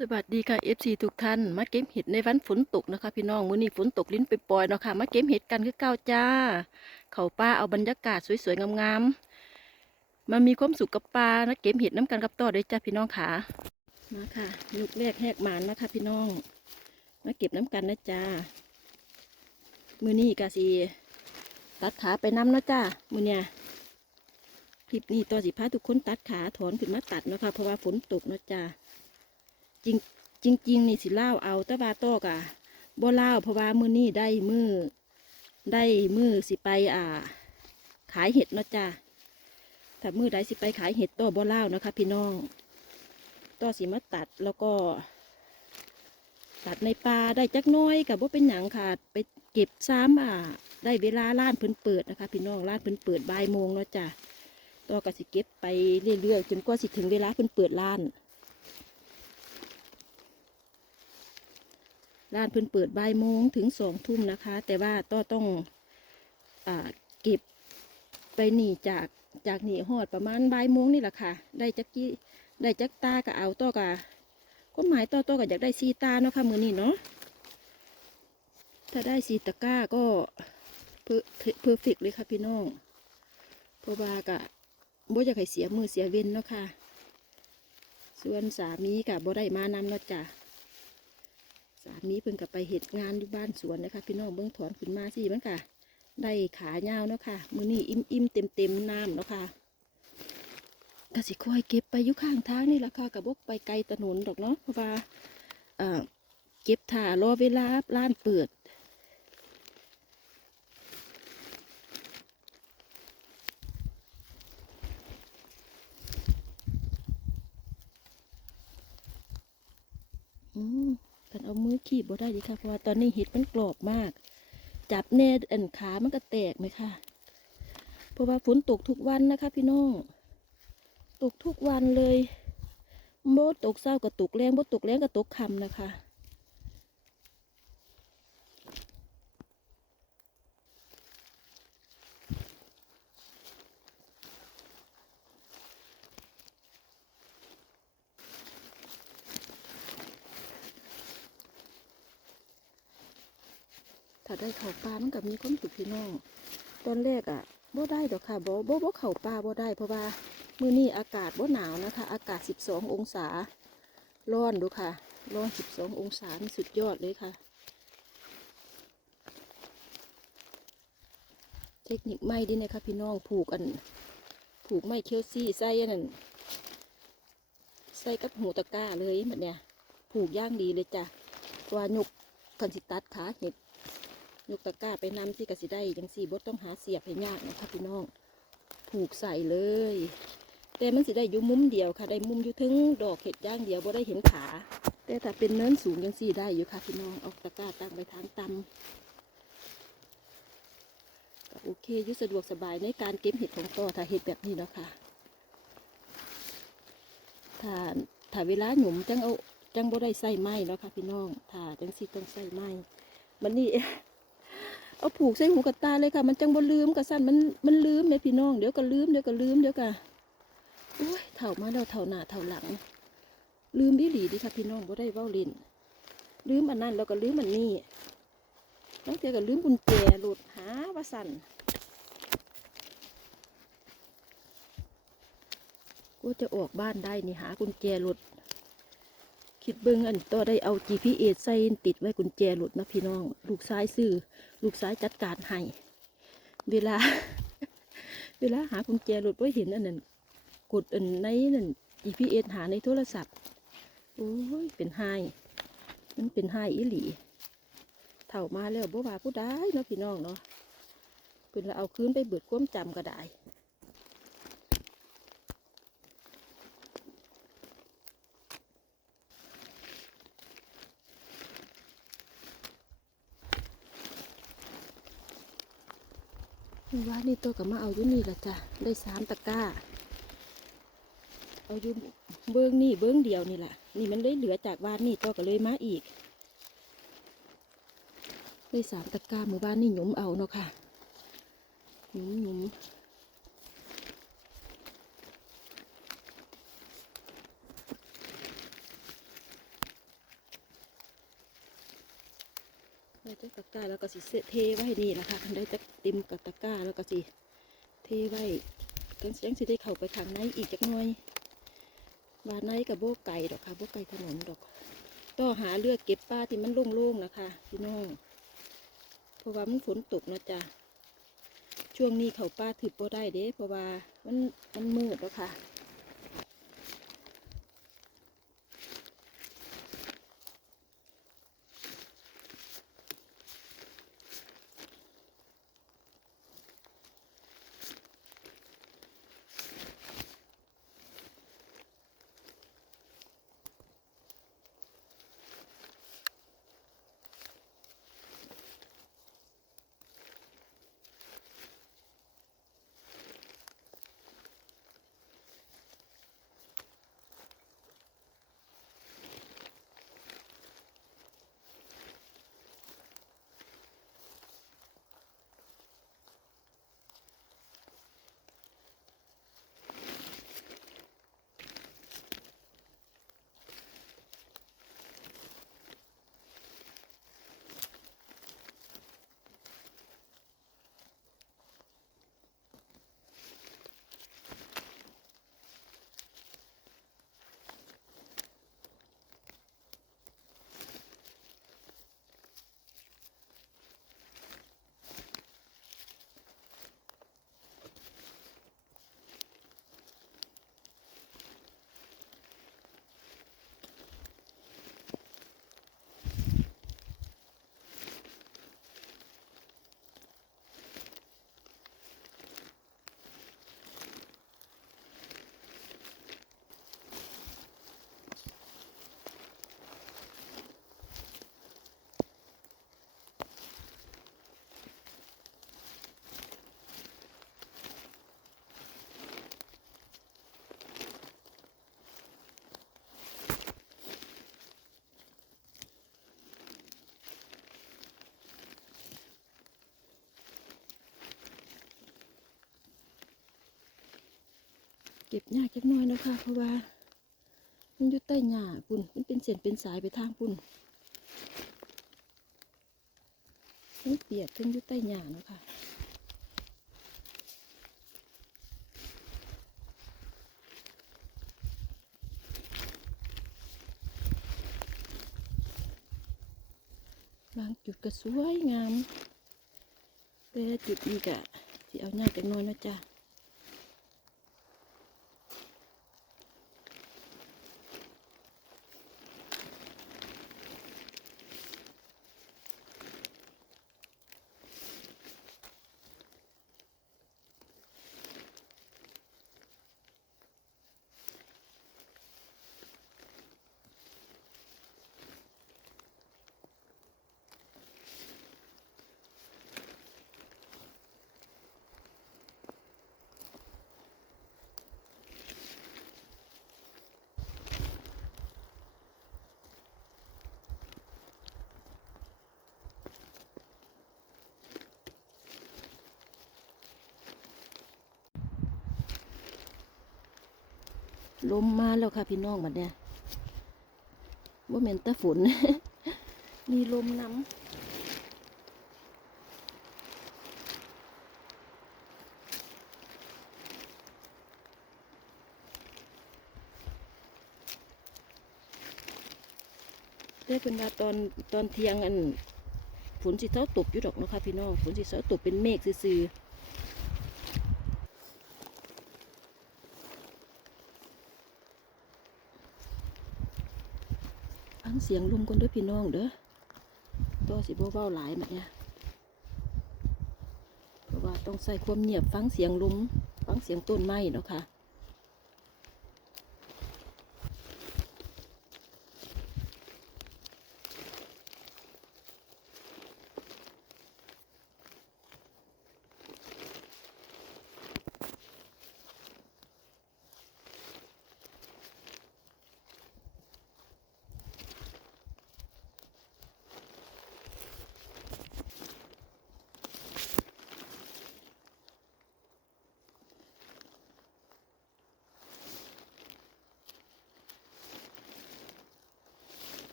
สวัสดีค่ะ FC ทุกท่านมาเก็บเห็ดในวันฝนตกนะคะ พี่น้องมื้อนี้ฝนตกลิ้นไปปล่อยเนาะค่ะมาเก็บเห็ดกันคือเก้าจ้า เขาป้าเอาบรรยากาศสวยๆงามๆมามีความสุขกับปลานะเก็บเห็ดน้ำกันกับต่อเด้อจ้าพี่น้องค่ะมาค่ะยุกแรกแหกหมานนะคะพี่น้อง มาเก็บน้ำกันนะจ้ามื้อนี้กะสีตัดขาไปน้ำเนาะจ้ามื้อเนี่ยคลิปนี้ต่อสิพาทุกคนตัดขาถอนขึ้นมาตัดเนาะค่ะเพราะว่าฝนตกเนาะจ้า จริงจริงๆนี่สิเล่าเอาต่ว่าโตอกะบ่เล่าเพราะว่ามือนี้ได้มือได้มือสิไปอ่า ขายเห็ดเนาะจ้าถ้ามือใดสิไปขายเห็ดโตบ่เล่านะคะ พี่น้องต้อสิมาตัดแล้วก็ ตัดในป่าได้จักน้อยกับว่าเป็นหยังค่ะ ไปเก็บซ้ำอ่าได้เวลาร้านเพิ่นเปิดนะคะ พี่น้องร้านเพิ่นเปิดบ่ายโมงเนาะจ้าต่อก็สิเก็บไปเรื่อยๆจนกว่าสิถึงเวลาเพิ่นเปิดร้าน ร้านเพิ่นเปิดบ่ายโมงถึงสองทุ่มนะคะ แต่ว่าต้อต้องอเก็บไปหนีจากจากหนีหอดประมาณบ่ายโมงนี่แหละค่ะ ได้จักกี้ได้จักตาก็เอาต้อกะก็หมายต้อต้อก็อยากได้ซีตาเนาะค่ะมือนี้เนาะถ้าได้ซีตะก้าก็เพอเพอร์เฟกเลยค่ะพี่น้องเพราะว่ากะบ่อยากให้เสียมือเสียเว้นเนาะค่ะ ส่วนสามีกะบ่ได้มานำเนาะจ้ะ สามีเพิ่นกับไปเหตุงานอยู่บ้านสวนนะคะ พี่น้องเบิ้องถอนขึ้นมาสิมันค่ะ ได้ขาเงาเนาะค่ะมือนี้อิ่มอิ่มเต็มเต็มๆน้ำเนาะค่ะกสิคอยเก็บไปอยู่ข้างทางนี่แหละค่ะกับบกไปไกลถนนดอกเนาะเพราะว่าเก็บถ่ารอเวลาร้านเปิดอืมันเอามือขีบบ่ได้ดีค่ะ เพราะว่าตอนนี้เห็ดมันกรอบมาก จับแน่อันขามันก็แตกไหมค่ะ เพราะว่าฝนตกทุกวันนะคะ พี่น้อง ตกทุกวันเลยโบตกเศร้ากับตกแรงโบตกแรงกับตกคำนะคะ เข่าปลามันกับมีความสุขพี่น้องตอนแรกอะบ่ได้ดอกค่ะบ่บ่บ่เข่าปลาบ่ได้เพราะว่ามื้อนี้อากาศบ่หนาวนะคะ อากาศ 12 องศาร้อนดูค่ะร้อน 12 องศานี่สุดยอดเลยค่ะ เทคนิคไม่ดีนะคะพี่น้องผูกอัน ผูกไม่เคียวซี่ใส่อันนั่นใส่กับหูตะกร้าเลยแบบเนี้ยผูกย่างดีเลยจ้ะว่าหยกกันสิตัดขาเห็ด ยกตะกร้าไปนำที่กสิได้ยังสี่บดต้องหาเสียบให้ยากนะคะพี่น้องผูกใส่เลย แต่มันสิได้อยู่มุมเดียวค่ะ ได้มุมอยู่ถึงดอกเห็ดย่างเดียวบ่ได้เห็นขา แต่ถ้าเป็นเนินสูงยังสี่ได้อยู่ค่ะพี่น้องเอาตะกร้าตั้งไปทางต่ำก็โอเคยุสะดวกสบายในการเก็บเห็ดของต่อถ้าเห็ดแบบนี้เนาะค่ะถ้าถ้าเวลาหยุมจังเอาจังบ่ได้ใส่ไม้เนาะค่ะพี่น้องถ้าจังสิต้องใส่ไม้มันนี่ เอาผูกใส่หูกับตาเลยค่ะ มันจังบ่ลืมกับสั้นมันมันลืมเลยพี่น้องเดี๋ยวก็ลืมเดี๋ยวก็ลืมเดี๋ยวก็โอ้ยเถ่ามาแล้วเถ่าหน้าเถ่าหลัง ลืมอีหลีดิค่ะพี่น้องบ่ได้เว้าเล่นลืมอันนั้นแล้วก็ลืมอันนี้น้องเทียก็ลืมกุญแจหลุดหาว่าสั่นกูจะออกบ้านได้นี่หากุญแจหลุด คิดเบิ้งอันต่อได้เอา GPS ใส่ติดไว้กุญแจหลุดนะพี่น้อง ลูกซ้ายซื้อ ลูกซ้ายจัดการให้ เวลา เวลาหากุญแจหลุดว่าเห็นอันนั้นกดอันในนั่น GPS หาในโทรศัพท์ โอ้ย เป็นไห้มันเป็นไห้อีหลีเถ่ามาแล้วบ่ว่าผู้ใดเนาะพี่น้องเนาะเป็นเราเอาคืนไปเบิดความจำก็ได้ ว่านี่ตัวกับมาเอาอยู่นี่ละจ้ะได้สามตะกร้า เอาอยู่เบื้องนี่เบื้องเดียวนี่แหละนี่มันได้เหลือจากบ้านนี่ตัวก็เลยมาอีก ได้สามตะกร้าหมู่บ้านนี่หยุมเอาเนาะค่ะหยุมหยุมได้ตะกร้าแล้วก็สิเทไว้นี่ละค่ะได้จะ ต็มกับตะกร้าแล้วก็สิเทไว้กันยังสิได้เข้าไปทางในอีกจักหน่อยบานในกับโบกไก่ดอกค่ะโบกไก่ถนนดอกต้อหาเลือกเก็บป้าที่มันโล่งๆนะคะพี่น้องเพราะว่ามันฝนตกนะจ๊ะช่วงนี้เขาป้าถือโบได้เด้เพราะว่ามันมันมืดแล้วค่ะ เก็บหญ้าเก็บน้อยนะคะ เพราะว่ามันอยู่ใต้หญ้าปุ่นมันเป็นเส้นเป็นสายไปทางปุ่นทั้งเปียกทั้งอยู่ใต้หญ้าเนาะคะบางจุดก็สวยงาม แต่จุดนี้ก็ที่เอาหญ้าจักหน้อยนะจ้ะ ลมมาแล้วค่ะพี่น้องบัดเนี่ยว่าเหม็นตะฝน มีลมน้ำได้เป็นว่าตอนตอนเที่ยงอันฝนสิเท้าตกอยู่ดอกนะคะพี่น้องฝนสิเท้าตกเป็นเมฆซื่อๆ ฟังเสียงลมกันด้วยพี่น้องเด้อตัวสิบ่เว้าหลายแบบเนี่ยเพราะว่าต้องใส่ความเงียบฟังเสียงลมฟังเสียงต้นไม้เนาะค่ะ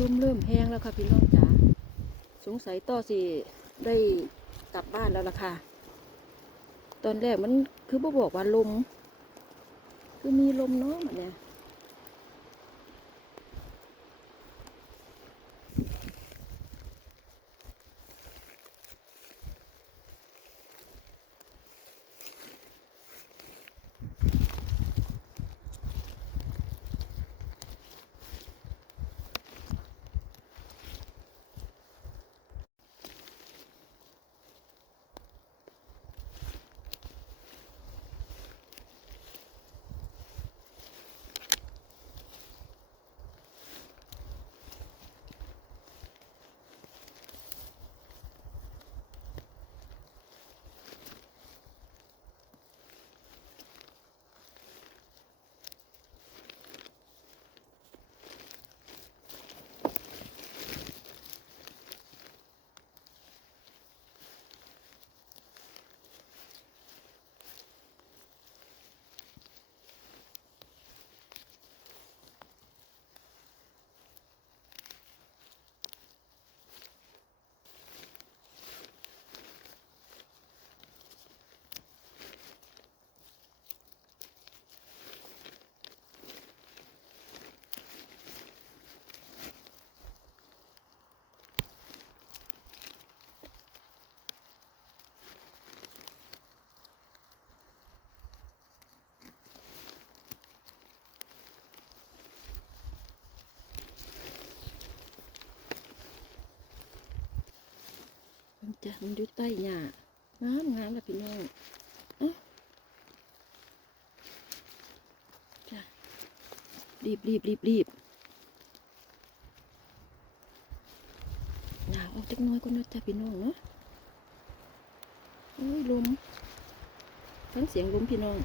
ลมเริ่มแห้งแล้วค่ะพี่น้องจ๋าสงสัยต่อสิได้กลับบ้านแล้วล่ะค่ะ ตอนแรกมันคือบ่บอกว่าลม คือมีลมเนาะมันเนี่ย จะมันอยู่ใต้หญ้างามงามแล้วพี่น้องเอ๊ะจ้ะรีบรีบรีบรีบหนาวออกจักน้อยก็น่าจะพี่น้องเนาะโอ้ยลมฟังเสียงลมพี่น้อง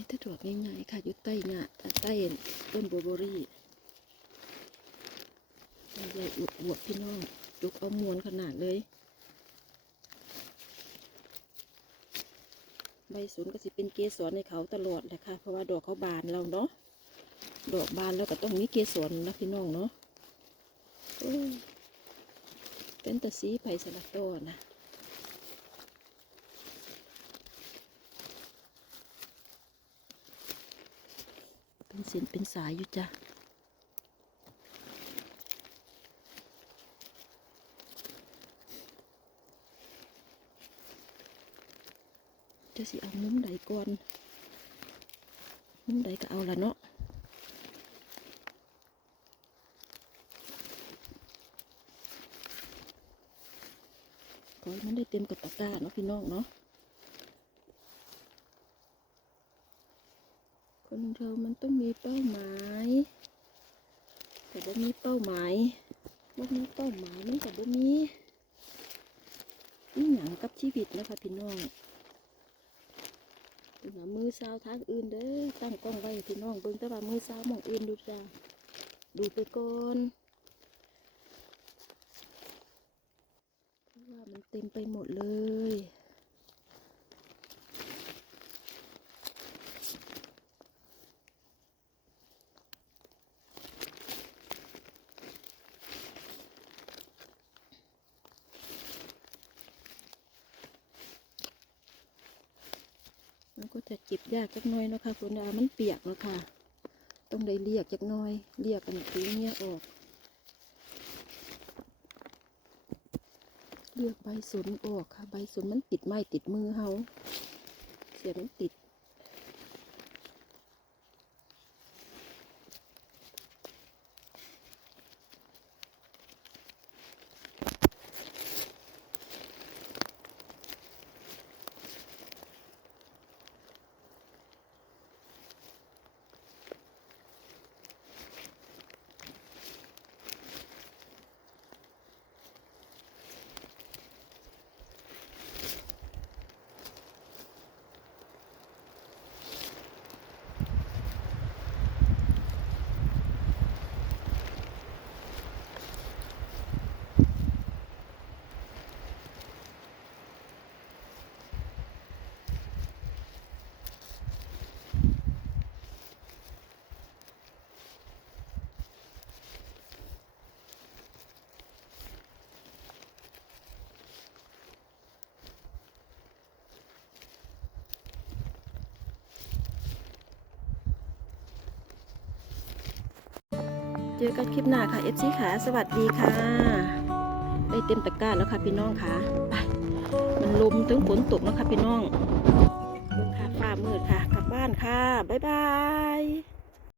มีแตะดอกง่ายๆค่ะอยู่ใต้หญ้าใต้ต้นบัวบอรี่ใหญ่อวบอวบๆพี่น้องจุกเอามวนขนาดเลย ใบสนก็สิเป็นเกสรในเขาตลอดแหละค่ะ เพราะว่าดอกเขาบานเราเนาะ ดอกบานแล้วก็ต้องมีเกสรนะพี่น้องเนาะเป็นตะสีไผ่สลัดโตนะ เป็นเส้นเป็นสายอยู่จ้ะจะสิเอามุมใดก่อน มุมใดก็เอาละเนาะขอให้มันได้เต็มกับตะกร้าเนาะพี่น้องเนาะ คน เรามันต้องมีเป้าหมาย แต่บ่มีเป้าหมายบ่มีเป้าหมายมันก็บ่มีนี่หยังกับชีวิตนะคะพี่น้องเป็นว่ามือสาวทางอื่นเด้อตั้งกล้องไว้พี่น้องเบิ่งแต่ว่ามือสาวมองอื่นดูจ้าดูไปก่อนเพราะว่ามันเต็มไปหมดเลย มันก็จะเจ็บ ยากจักหน้อยเนาะคะคุณดามันเปียกเนาะค่ะ ต้องได้เลียกจักหน้อยเลียกกันตีเนี้ยออกเลือกใบสนออกค่ะ ใบสนมันติดไม้ติดมือเฮาเสียมันติด เจอกันคลิปหน้าค่ะ FC ขาสวัสดีค่ะ ได้เต็มตะกร้าแล้วค่ะพี่น้องค่ะไปมันลมถึงฝนตกแล้วค่ะพี่น้องค่ะฝ่ามืดค่ะ กลับบ้านค่ะ บ๊ายบาย